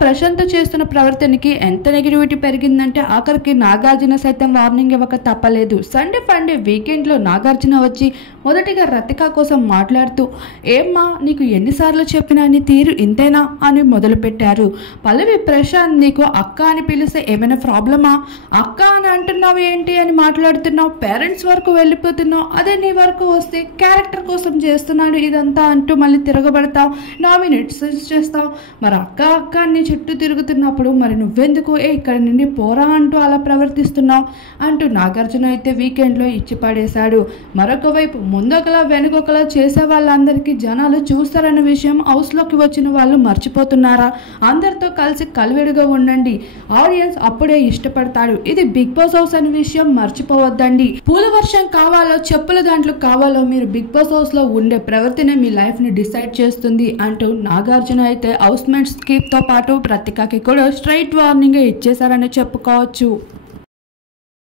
ప్రశాంత్ చేస్తున్న ప్రవర్తనకి ఎంత నెగిటివిటీ పెరిగిందంటే ఆఖరికి నాగార్జున సైతం వార్నింగ్ ఇవ్వక తప్పలేదు. సండే ఫండే వీకెండ్ లో నాగార్జున వచ్చి మొదటిగా రతిక కోసం మాట్లాడుతూ, ఏమ్మా నీకు ఎన్నిసార్లు చెప్పినా నీ తీరు ఇంతేనా అని మొదలు పెట్టారు. పల్లవి, ప్రశాంత్ నీకు అక్క అని పిలిస్తే ఏమైనా ప్రాబ్లమా? అక్క అని అంటున్నావు ఏంటి అని మాట్లాడుతున్నావు, పేరెంట్స్ వరకు వెళ్ళిపోతున్నావు, అదే నీ వరకు వస్తే క్యారెక్టర్ కోసం చేస్తున్నాడు ఇదంతా అంటూ మళ్ళీ తిరగబడతావు, నామినేట్స్ చేస్తావు. మరి అక్క అక్క నీ చుట్టూ తిరుగుతున్నప్పుడు మరి నువ్వెందుకు ఇక్కడ నుండి పోరా అంటూ అలా ప్రవర్తిస్తున్నావు అంటూ నాగార్జున అయితే వీకెండ్లో ఇచ్చి పడేశాడు. మరొక వైపు ముందొకలా వెనుకొకలా చేసే వాళ్ళందరికీ జనాలు చూస్తారన్న విషయం హౌస్లోకి వచ్చిన వాళ్ళు మర్చిపోతున్నారా? అందరితో కలిసి కలివిడిగా ఉండండి, ఆడియన్స్ అప్పుడే ఇష్టపడతాడు. ఇది బిగ్ బాస్ హౌస్ అనే విషయం మర్చిపోవద్దండి. పూల వర్షం కావాలో చెప్పుల దాంట్లో కావాలో మీరు బిగ్ బాస్ హౌస్ లో ఉండే ప్రవర్తన మీ లైఫ్ ని డిసైడ్ చేస్తుంది అంటూ నాగార్జున అయితే హౌస్ మేట్స్ తో పాటు రతికకి కూడా స్ట్రైట్ వార్నింగ్ ఇచ్చేశారని చెప్పుకోవచ్చు.